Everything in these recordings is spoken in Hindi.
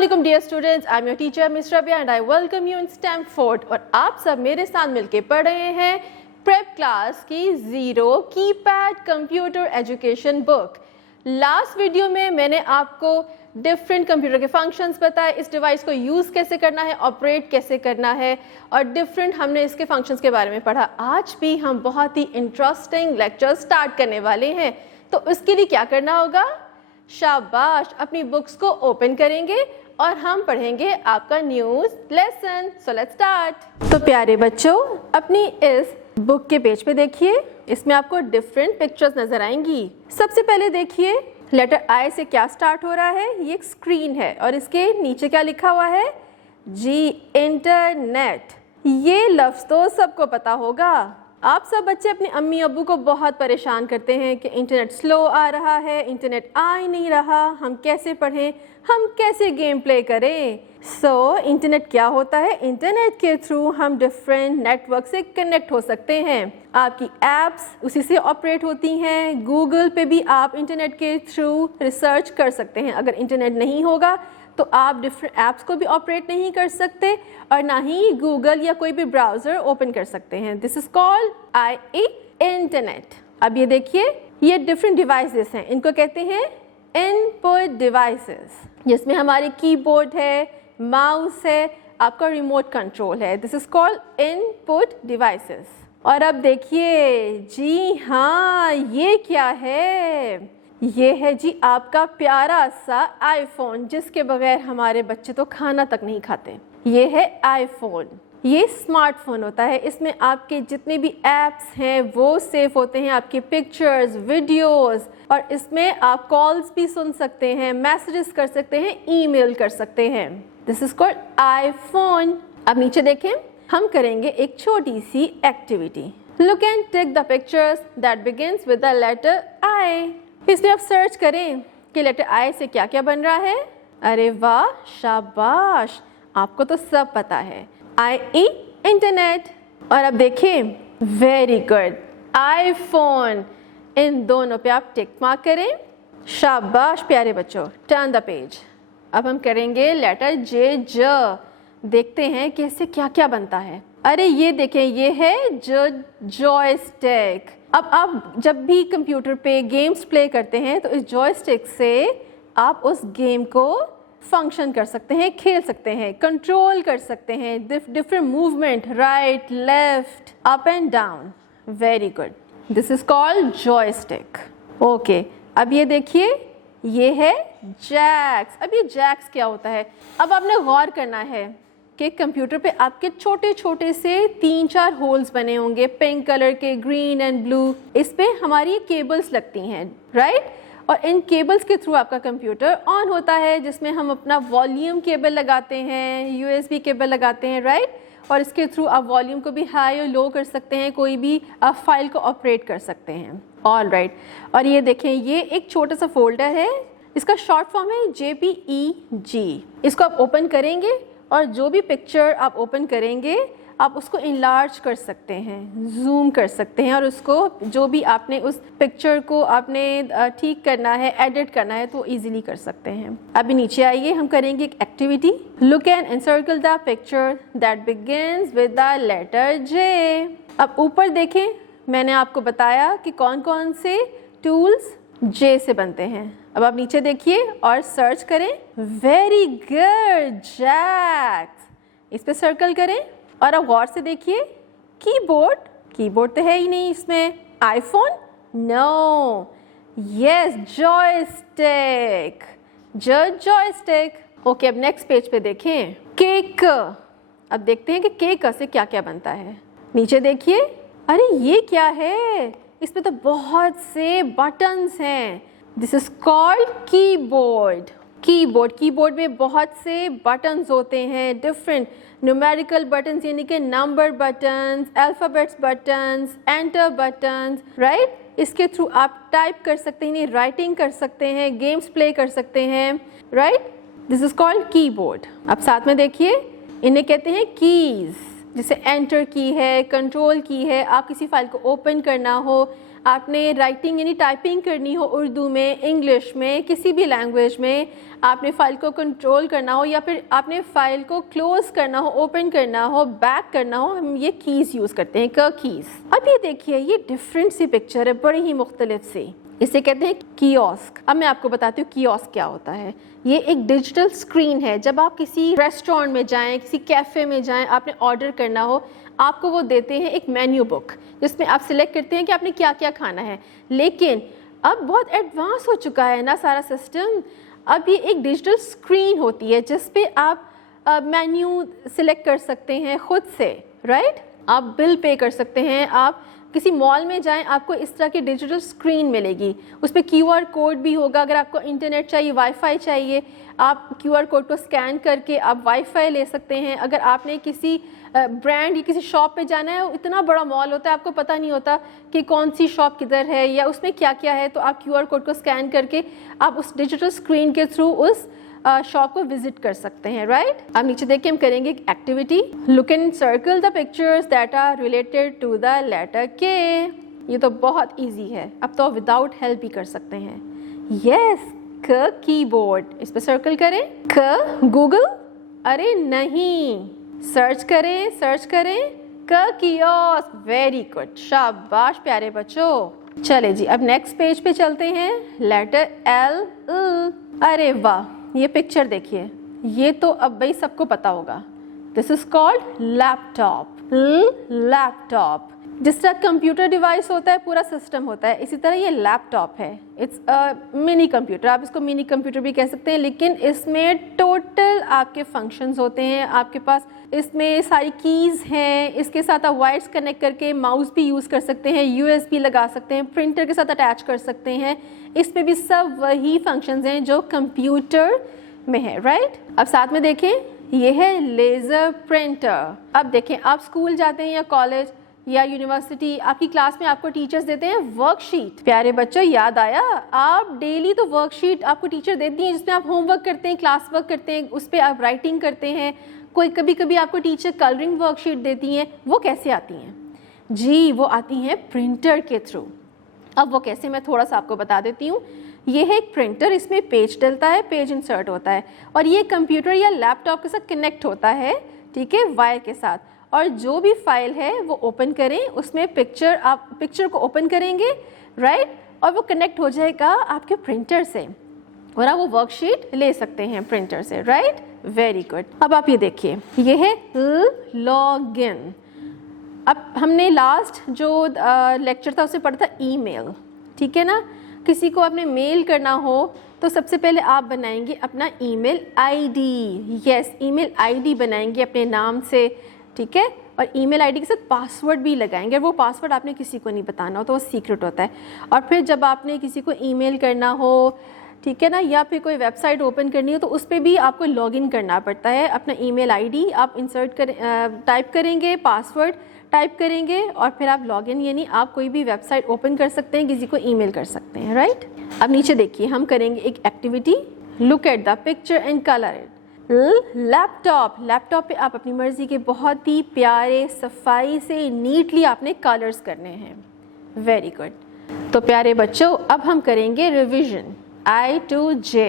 Assalamualaikum dear students, I'm your teacher Miss Rabia and I welcome you in Stamford। और आप सब मेरे साथ मिलके पढ़ रहे हैं प्रेप क्लास की zero keypad computer education book. Last video में मैंने आपको डिफरेंट कंप्यूटर के फंक्शंस बताए, इस डिवाइस को यूज़ कैसे करना है, ऑपरेट कैसे करना है और डिफरेंट हमने इसके फंक्शंस के बारे में पढ़ा। आज भी हम बहुत ही इंटरेस्टिंग लेक्चर स्टार्ट करने वाले हैं, तो उसके लिए क्या करना होगा? शाबाश, अपनी बुक्स को ओपन करेंगे और हम पढ़ेंगे आपका news lesson. So let's start. तो प्यारे बच्चों, अपनी इस बुक के पेज पे देखिए, इसमें आपको डिफरेंट पिक्चर्स नजर आएंगी। सबसे पहले देखिए लेटर आई से क्या स्टार्ट हो रहा है। ये एक स्क्रीन है और इसके नीचे क्या लिखा हुआ है? जी, इंटरनेट। ये लफ्ज़ तो सबको पता होगा। आप सब बच्चे अपने अम्मी अब्बू को बहुत परेशान करते हैं कि इंटरनेट स्लो आ रहा है, इंटरनेट आ ही नहीं रहा, हम कैसे पढ़ें, हम कैसे गेम प्ले करें। इंटरनेट क्या होता है? इंटरनेट के थ्रू हम डिफरेंट नेटवर्क से कनेक्ट हो सकते हैं। आपकी एप्स उसी से ऑपरेट होती हैं। गूगल पे भी आप इंटरनेट के थ्रू रिसर्च कर सकते हैं। अगर इंटरनेट नहीं होगा तो आप डिफरेंट ऐप्स को भी ऑपरेट नहीं कर सकते और ना ही गूगल या कोई भी ब्राउज़र ओपन कर सकते हैं। This is called internet. अब ये देखिए, ये डिफरेंट डिवाइसेस हैं, इनको कहते हैं इनपुट डिवाइसेस, जिसमें हमारे कीबोर्ड है, माउस है, आपका रिमोट कंट्रोल है। This is called input devices. और अब देखिए, जी हाँ, ये क्या है? ये है जी आपका प्यारा सा आईफोन, जिसके बगैर हमारे बच्चे तो खाना तक नहीं खाते। ये है आईफोन। ये स्मार्टफोन होता है, इसमें आपके जितने भी ऐप्स हैं वो सेव होते हैं, आपके पिक्चर्स, वीडियोस, और इसमें आप कॉल्स भी सुन सकते हैं, मैसेजेस कर सकते हैं, ईमेल कर सकते हैं। This is called iPhone. अब नीचे देखें, हम करेंगे एक छोटी सी activity. Look and take the pictures that begins with the letter I. इसमें आप सर्च करें कि लेटर आई से क्या क्या बन रहा है। अरे वाह, शाबाश, आपको तो सब पता है। आई इंटरनेट। और अब देखें, वेरी गुड, आईफोन। इन दोनों पे आप टिक मार्क करें। शाबाश प्यारे बच्चों, टर्न द पेज। अब हम करेंगे लेटर जे, ज। देखते हैं कि इससे क्या क्या बनता है। अरे ये देखें, ये है जॉयस्टिक। अब आप जब भी कंप्यूटर पे गेम्स प्ले करते हैं तो इस जॉयस्टिक से आप उस गेम को फंक्शन कर सकते हैं, खेल सकते हैं, कंट्रोल कर सकते हैं, different movement, right, left, up and down. Very good, this is called joystick. Okay, अब ये देखिए, ये है जैक्स। अब ये जैक्स क्या होता है? अब आपने गौर करना है कि कंप्यूटर पे आपके छोटे छोटे से 3-4 होल्स बने होंगे, पिंक कलर के, ग्रीन एंड ब्लू। इस पे हमारी केबल्स लगती हैं, राइट? और इन केबल्स के थ्रू आपका कंप्यूटर ऑन होता है, जिसमें हम अपना वॉल्यूम केबल लगाते हैं, यूएसबी केबल लगाते हैं, राइट? और इसके थ्रू आप वॉल्यूम को भी हाई और लो कर सकते हैं, कोई भी आप फाइल को ऑपरेट कर सकते हैं। All right. और ये देखें, ये एक छोटा सा फोल्डर है, इसका शॉर्ट फॉर्म है JPEG। इसको आप ओपन करेंगे और जो भी पिक्चर आप ओपन करेंगे आप उसको इनलार्ज कर सकते हैं, जूम कर सकते हैं, और उसको जो भी आपने उस पिक्चर को आपने ठीक करना है, एडिट करना है, तो इजीली कर सकते हैं। अभी नीचे आइए, हम करेंगे एक activity. Look and encircle the picture that begins with the letter J। अब ऊपर देखें, मैंने आपको बताया कि कौन कौन से टूल्स J से बनते हैं। अब आप नीचे देखिए और सर्च करें। Very good, jacks. इस पे सर्कल करें और अब गौर से देखिए, कीबोर्ड। कीबोर्ड तो है ही नहीं इसमें। IPhone, no. Yes, joystick, joystick. Okay, अब नेक्स्ट पेज पे देखें, केक। अब देखते हैं कि केक से क्या क्या बनता है। नीचे देखिए, अरे ये क्या है? इसमें तो बहुत से बटन्स हैं। This is called keyboard. Keyboard में बहुत से बटन्स होते हैं, डिफरेंट न्यूमेरिकल बटन्स, यानी कि number buttons, alphabets buttons, enter buttons, right? इसके थ्रू आप टाइप कर सकते हैं, राइटिंग कर सकते हैं, गेम्स प्ले कर सकते हैं, right? This is called keyboard. अब साथ में देखिए, इन्हें कहते हैं कीज़। जैसे एंटर की है, कंट्रोल की है, आप किसी फाइल को ओपन करना हो, आपने राइटिंग यानी टाइपिंग करनी हो उर्दू में, इंग्लिश में, किसी भी लैंग्वेज में, आपने फ़ाइल को कंट्रोल करना हो या फिर आपने फ़ाइल को क्लोज़ करना हो, ओपन करना हो, बैक करना हो, हम ये कीज़ यूज़ करते हैं, क कीज़। अब ये देखिए, ये डिफरेंट सी पिक्चर है, बड़ी ही मुख्तलिफ सी। इसे कहते हैं कियोस्क। अब मैं आपको बताती हूँ कियोस्क क्या होता है। ये एक डिजिटल स्क्रीन है। जब आप किसी रेस्टोरेंट में जाएं, किसी कैफ़े में जाएं, आपने ऑर्डर करना हो, आपको वो देते हैं एक मेन्यू बुक जिसमें आप सिलेक्ट करते हैं कि आपने क्या क्या खाना है। लेकिन अब बहुत एडवांस हो चुका है ना सारा सिस्टम। अब ये एक डिजिटल स्क्रीन होती है जिस पे आप मेन्यू सिलेक्ट कर सकते हैं खुद से, राइट। आप बिल पे कर सकते हैं। आप किसी मॉल में जाएं, आपको इस तरह की डिजिटल स्क्रीन मिलेगी, उस पर QR कोड भी होगा। अगर आपको इंटरनेट चाहिए, वाईफाई चाहिए, आप QR कोड को स्कैन करके आप वाईफाई ले सकते हैं। अगर आपने किसी ब्रांड या किसी शॉप पे जाना है, इतना बड़ा मॉल होता है, आपको पता नहीं होता कि कौन सी शॉप किधर है या उसमें क्या क्या है, तो आप QR कोड को स्कैन करके आप उस डिजिटल स्क्रीन के थ्रू उस शॉप को विजिट कर सकते हैं, राइट। अब नीचे देखिए हम करेंगे activity. Look and circle the pictures that are related to the letter K. ये तो बहुत इजी है, अब तो विदाउट हेल्प भी कर सकते हैं। यस, क कीबोर्ड, इस पे सर्कल करें। क गूगल, अरे नहीं, सर्च करें, सर्च करें। क कियोस्क, वेरी गुड, शाबाश प्यारे बच्चों। चले जी, अब नेक्स्ट पेज पे चलते हैं। Letter L। अरे वाह, ये पिक्चर देखिए, ये तो अब भाई सबको पता होगा। This is called laptop. Laptop जिस तरह कंप्यूटर डिवाइस होता है, पूरा सिस्टम होता है, इसी तरह ये लैपटॉप है। इट्स अ मिनी कंप्यूटर, आप इसको मिनी कंप्यूटर भी कह सकते हैं, लेकिन इसमें टोटल आपके फंक्शंस होते हैं। आपके पास इसमें सारी कीज़ हैं, इसके साथ आप वायर्स कनेक्ट करके माउस भी यूज़ कर सकते हैं, USB लगा सकते हैं, प्रिंटर के साथ अटैच कर सकते हैं। इसमें भी सब वही फंक्शंस हैं जो कंप्यूटर में है, राइट। अब साथ में देखें, ये है लेज़र प्रिंटर। अब देखें, आप स्कूल जाते हैं या कॉलेज या यूनिवर्सिटी, आपकी क्लास में आपको टीचर्स देते हैं वर्कशीट। प्यारे बच्चों, याद आया, आप डेली तो वर्कशीट आपको टीचर देती हैं जिसमें आप होमवर्क करते हैं, क्लास वर्क करते हैं, उस पर आप राइटिंग करते हैं। कोई कभी कभी आपको टीचर कलरिंग वर्कशीट देती हैं। वो कैसे आती हैं जी? वो आती हैं प्रिंटर के थ्रू। अब वो कैसे, मैं थोड़ा सा आपको बता देती हूँ। ये है एक प्रिंटर, इसमें पेज डलता है, पेज इंसर्ट होता है और ये कंप्यूटर या लैपटॉप के साथ कनेक्ट होता है, ठीक है, वायर के साथ। और जो भी फाइल है वो ओपन करें, उसमें पिक्चर, आप पिक्चर को ओपन करेंगे, राइट, और वो कनेक्ट हो जाएगा आपके प्रिंटर से और आप वो वर्कशीट ले सकते हैं प्रिंटर से, राइट। Very good. अब आप ये देखिए, ये है लॉगिन। अब हमने लास्ट जो लेक्चर था उससे पढ़ा था ईमेल, ठीक है ना। किसी को आपने मेल करना हो तो सबसे पहले आप बनाएंगे अपना email ID. Yes, email ID बनाएंगे अपने नाम से, ठीक है, और ईमेल आईडी के साथ पासवर्ड भी लगाएंगे। वो पासवर्ड आपने किसी को नहीं बताना हो, तो वो सीक्रेट होता है। और फिर जब आपने किसी को ईमेल करना हो, ठीक है ना, या फिर कोई वेबसाइट ओपन करनी हो, तो उस पर भी आपको लॉगिन करना पड़ता है। अपना ईमेल आईडी आप इंसर्ट करें, टाइप करेंगे, पासवर्ड टाइप करेंगे और फिर आप लॉगिन, यानी आप कोई भी वेबसाइट ओपन कर सकते हैं, किसी को ईमेल कर सकते हैं, राइट। अब नीचे देखिए, हम करेंगे एक activity. Look at the picture and colour it. Laptop, laptop पे आप अपनी मर्जी के बहुत ही प्यारे, सफाई से, नीटली आपने कलर्स करने हैं। Very good. तो प्यारे बच्चों, अब हम करेंगे रिविजन I to J।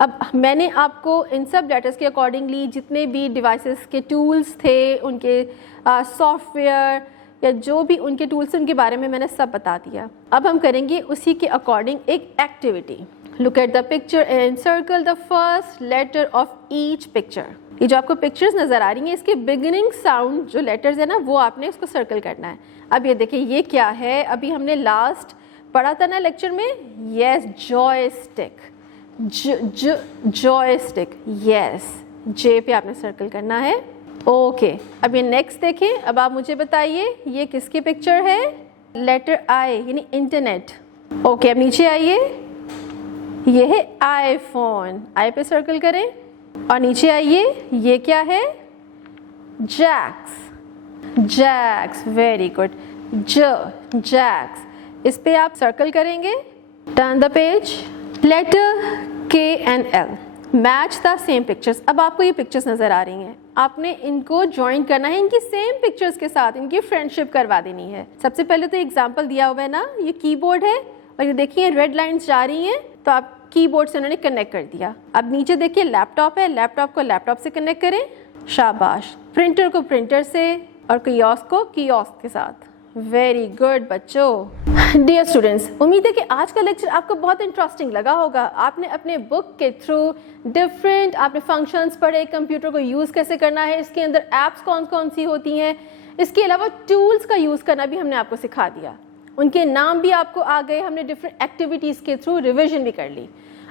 अब मैंने आपको इन सब लेटर्स के अकॉर्डिंगली जितने भी डिवाइसेस के टूल्स थे, उनके सॉफ्टवेयर या जो भी उनके टूल्स उनके बारे में मैंने सब बता दिया। अब हम करेंगे उसी के अकॉर्डिंग एक activity. Look at the picture and circle the first letter of each picture. ये जो आपको पिक्चर्स नज़र आ रही हैं, इसके बिगिनिंग साउंड जो लेटर्स है ना, वो आपने उसको सर्कल करना है। अब ये देखिए, ये क्या है, अभी हमने लास्ट पढ़ा था ना लेक्चर में। Yes, joystick. जॉयस्टिक, यस, जे पे आपने सर्कल करना है। ओके, अब ये नेक्स्ट देखें। अब आप मुझे बताइए ये किसकी पिक्चर है? लेटर आई यानी इंटरनेट। ओके, अब नीचे आइए, ये है आईफोन। आई पे सर्कल करें और नीचे आइए, ये क्या है? Jacks. Jacks, very good. Jacks, इस पे आप सर्कल करेंगे। Turn the page. Letter K and L. Match the same pictures. अब आपको ये पिक्चर्स नज़र आ रही हैं, आपने इनको ज्वाइन करना है इनकी सेम पिक्चर्स के साथ, इनकी फ्रेंडशिप करवा देनी है। सबसे पहले तो एग्जांपल दिया हुआ है ना, ये कीबोर्ड है और ये देखिए रेड लाइंस जा रही हैं, तो आप कीबोर्ड से उन्होंने कनेक्ट कर दिया। अब नीचे देखिए लैपटॉप है, लैपटॉप को लैपटॉप से कनेक्ट करें, शाबाश। प्रिंटर को प्रिंटर से और कियोस्क को कियोस्क के साथ। वेरी गुड बच्चों। डियर स्टूडेंट्स, उम्मीद है कि आज का लेक्चर आपको बहुत इंटरेस्टिंग लगा होगा। आपने अपने बुक के थ्रू डिफरेंट आपने फंक्शंस पढ़े, कंप्यूटर को यूज़ कैसे करना है, इसके अंदर एप्स कौन कौन सी होती हैं, इसके अलावा टूल्स का यूज़ करना भी हमने आपको सिखा दिया। उनके नाम भी आपको आ गए, हमने डिफरेंट एक्टिविटीज़ के थ्रू रिविजन भी कर ली।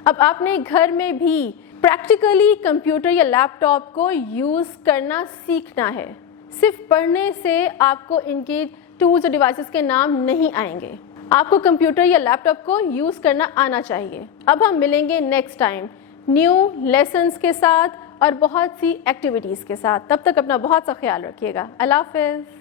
अब आपने घर में भी प्रैक्टिकली कंप्यूटर या लैपटॉप को यूज़ करना सीखना है। सिर्फ पढ़ने से आपको इनके टूल्स और डिवाइसेस के नाम नहीं आएंगे, आपको कंप्यूटर या लैपटॉप को यूज़ करना आना चाहिए। अब हम मिलेंगे नेक्स्ट टाइम न्यू लेसन्स के साथ और बहुत सी एक्टिविटीज़ के साथ। तब तक अपना बहुत सा ख्याल रखिएगा। अल्लाह हाफ़िज़।